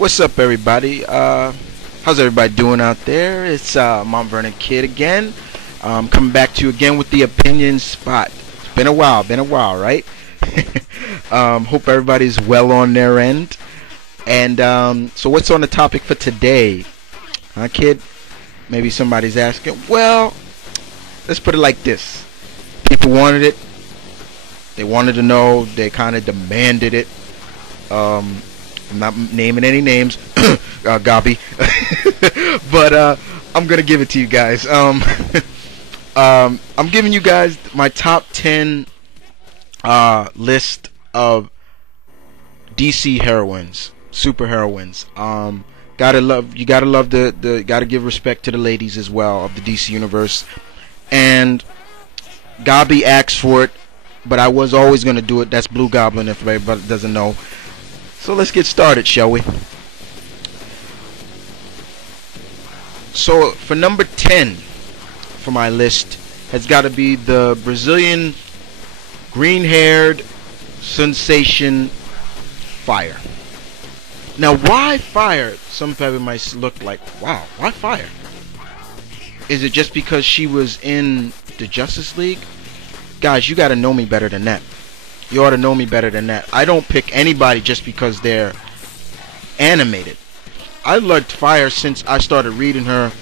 What's up, everybody? How's everybody doing out there? It's Mount Vernon Kid again. Coming back to you again with the opinion spot. It's been a while, right? Hope everybody's well on their end. And so what's on the topic for today? Huh, kid? Maybe somebody's asking. Well, let's put it like this. People wanted it. They wanted to know. They kind of demanded it. I'm not naming any names, Gabi, but I'm gonna give it to you guys. I'm giving you guys my top 10 list of DC heroines, super heroines. You gotta love gotta give respect to the ladies as well of the DC universe. And Gabi asked for it, but I was always gonna do it. That's Blue Goblin, if everybody doesn't know. So let's get started, shall we? So for number 10 for my list has got to be the Brazilian green-haired sensation Fire. Now, why Fire? Some people might look like, wow, why Fire? Is it just because she was in the Justice League? Guys, you got to know me better than that. You ought to know me better than that. I don't pick anybody just because they're animated. I loved Fire since I started reading her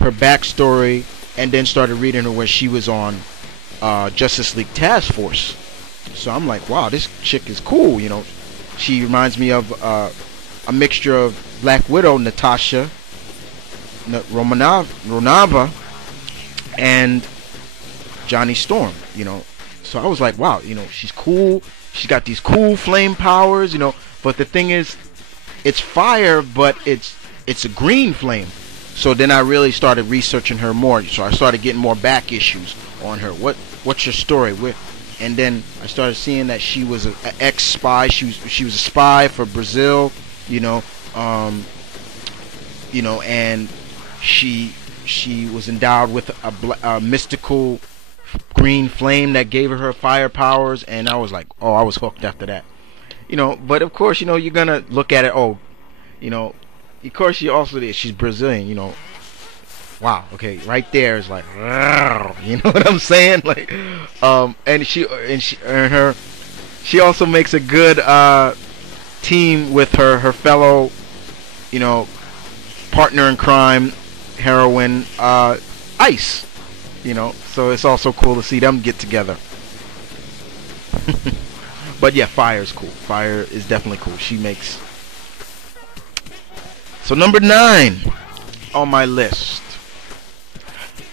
backstory, and then started reading her when she was on Justice League Task Force. So I'm like, wow, this chick is cool. You know, she reminds me of a mixture of Black Widow, Natasha Romanoff, and Johnny Storm. You know. So I was like, wow, you know, she's cool. She's got these cool flame powers, you know. But the thing is, it's fire, but it's a green flame. So then I really started researching her more. So I started getting more back issues on her. What's your story? And then I started seeing that she was an ex-spy. She was a spy for Brazil, you know, and she was endowed with a mystical green flame that gave her fire powers, and I was like, oh, I was hooked after that, you know. But of course, you know, you're gonna look at it, oh, you know, of course she also is, she's Brazilian, you know. Wow, okay, right there is like, you know what I'm saying, like, and she also makes a good team with her fellow, you know, partner in crime heroine, Ice. You know, so it's also cool to see them get together. But yeah, Fire is cool. Fire is definitely cool. She makes. So number 9 on my list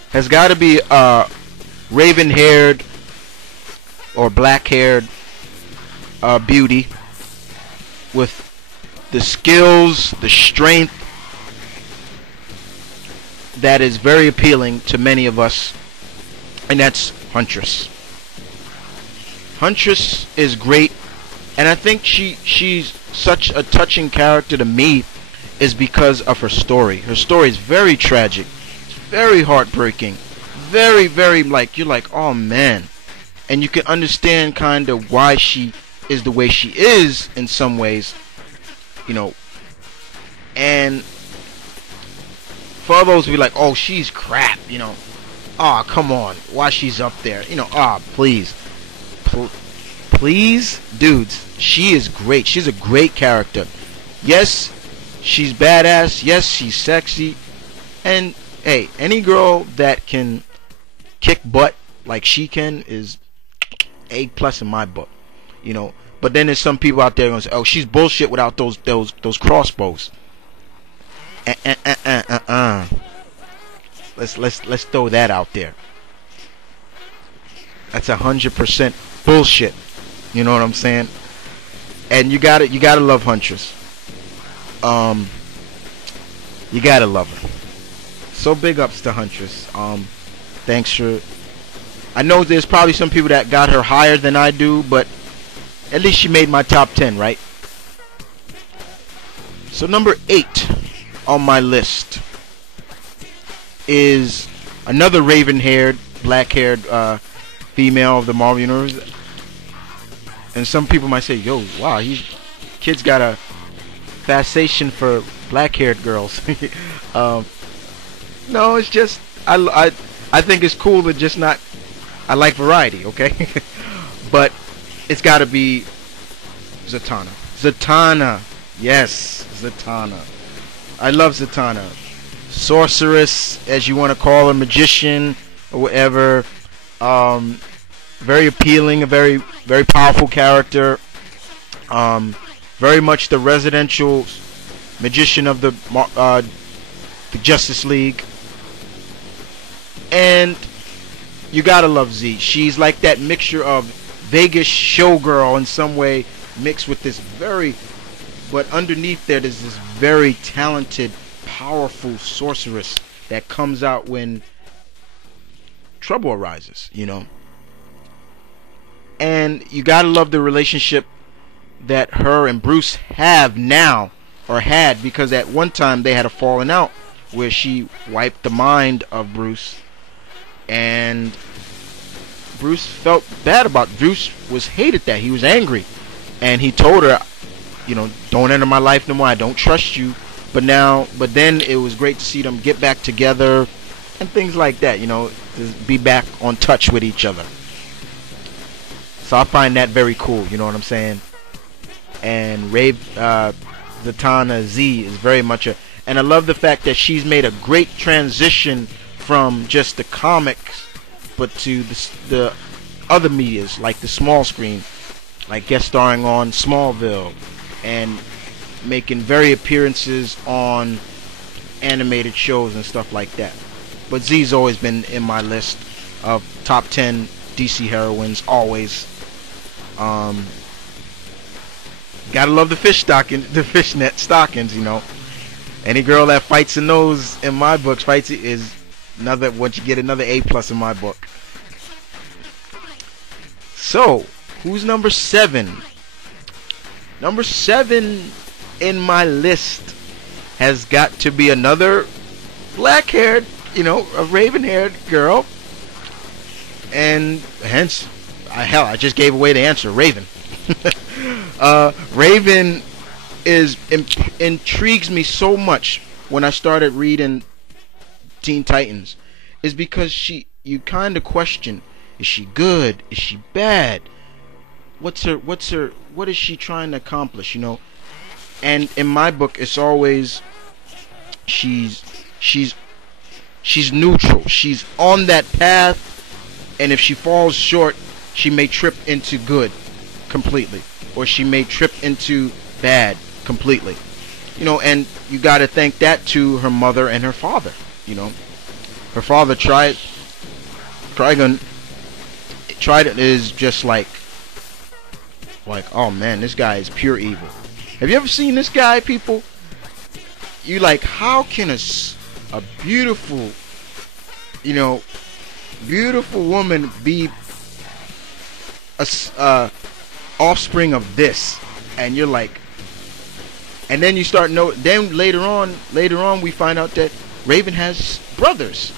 has got to be raven-haired or black-haired beauty with the skills, the strength that is very appealing to many of us. And that's Huntress. Huntress is great, and I think she's such a touching character to me is because of her story. Her story is very tragic, it's very heartbreaking, very, very, like, you're like, oh man. And you can understand kind of why she is the way she is in some ways, you know. And for others, be like, oh, she's crap, you know. Oh, come on. Why she's up there? You know, please. Please, dudes. She is great. She's a great character. Yes, she's badass. Yes, she's sexy. And, hey, any girl that can kick butt like she can is A+ in my book. You know. But then there's some people out there going to say, oh, she's bullshit without those crossbows. Let's throw that out there. That's 100% bullshit. You know what I'm saying? And you gotta love Huntress. You gotta love her. So big ups to Huntress. Thanks for. I know there's probably some people that got her higher than I do, but at least she made my top 10, right? So number 8 on my list is another raven-haired, black-haired female of the Marvel Universe. And some people might say, yo, wow, kid's got a fascination for black-haired girls. um, no, it's just I think it's cool to just not. I like variety, okay, but it's got to be Zatanna. Zatanna, yes, Zatanna. I love Zatanna. Sorceress, as you want to call her, magician or whatever. Very appealing, a very powerful character. Very much the residential magician of the Justice League. And you gotta love Z. She's like that mixture of Vegas showgirl in some way, mixed with this but underneath there's this very talented, powerful sorceress that comes out when trouble arises, And you gotta love the relationship that her and Bruce have now, or had, because at one time they had a falling out where she wiped the mind of Bruce, and Bruce felt bad about it. Bruce hated that. He was angry, and he told her, don't enter my life no more. I don't trust you. But then it was great to see them get back together and things like that. To be back on touch with each other. So I find that very cool. You know what I'm saying? And Zatanna Z is very much and I love the fact that she's made a great transition from just the comics, but to the other medias, like the small screen, like guest starring on Smallville, and making very appearances on animated shows and stuff like that. But Z's always been in my list of top 10 DC heroines, always. Gotta love the fishnet stockings, Any girl that fights in those, in my books, is once you get another A+ in my book. So, who's number 7? Number 7 in my list has got to be another black-haired, a raven-haired girl. And hence, I just gave away the answer, Raven. Raven intrigues me so much when I started reading Teen Titans, is because you kind of question, is she good? Is she bad? What is she trying to accomplish, And in my book, it's always she's neutral. She's on that path, and if she falls short, she may trip into good completely, or she may trip into bad completely. And you got to thank that to her mother and her father. Her father is just like, oh man, this guy is pure evil. Have you ever seen this guy, people? You like, how can a beautiful, beautiful woman be a offspring of this? And you're like, and then you start then later on we find out that Raven has brothers,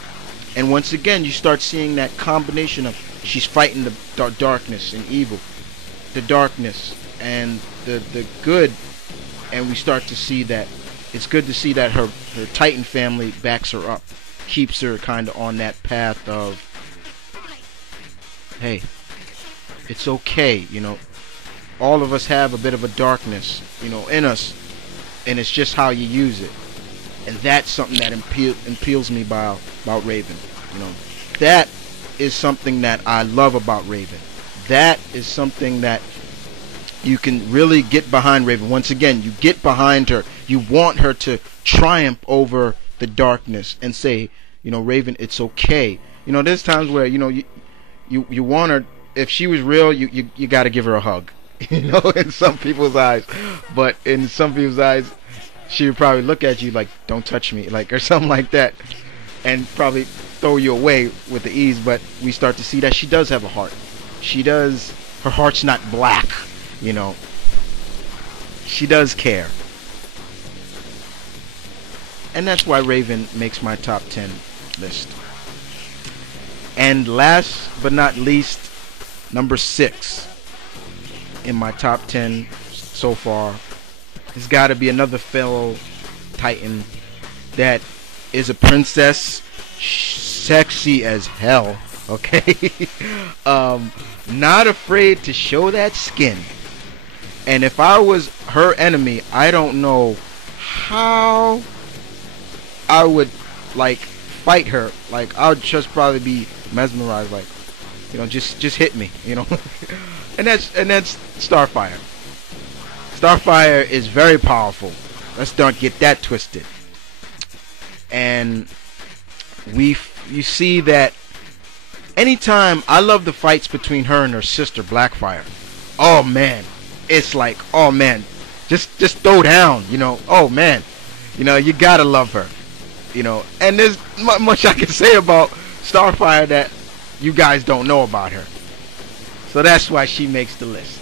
and once again you start seeing that combination of she's fighting the darkness and evil, the darkness and the good, and we start to see that it's good to see that her Titan family backs her up, keeps her kind of on that path of, hey, it's okay, all of us have a bit of a darkness, in us, and it's just how you use it. And that's something that impels me about Raven. That is something that I love about Raven. That is something that you can really get behind Raven. Once again, you get behind her. You want her to triumph over the darkness and say, Raven, it's okay. There's times where, you want her, if she was real, you got to give her a hug. In some people's eyes. But in some people's eyes, she would probably look at you like, don't touch me, like, or something like that, and probably throw you away with the ease. But we start to see that she does have a heart. Her heart's not black, She does care. And that's why Raven makes my top 10 list. And last but not least, number 6 in my top 10 so far There's got to be another fellow Titan that is a princess, sexy as hell. Okay, not afraid to show that skin. And if I was her enemy, I don't know how I would like fight her. Like I would just probably be mesmerized. Like, just hit me. And that's Starfire. Starfire is very powerful. Let's not get that twisted. And you see that anytime, I love the fights between her and her sister Blackfire. Oh man, it's like, oh man, just throw down. Oh man, you gotta love her. And there's not much I can say about Starfire that you guys don't know about her. So that's why she makes the list.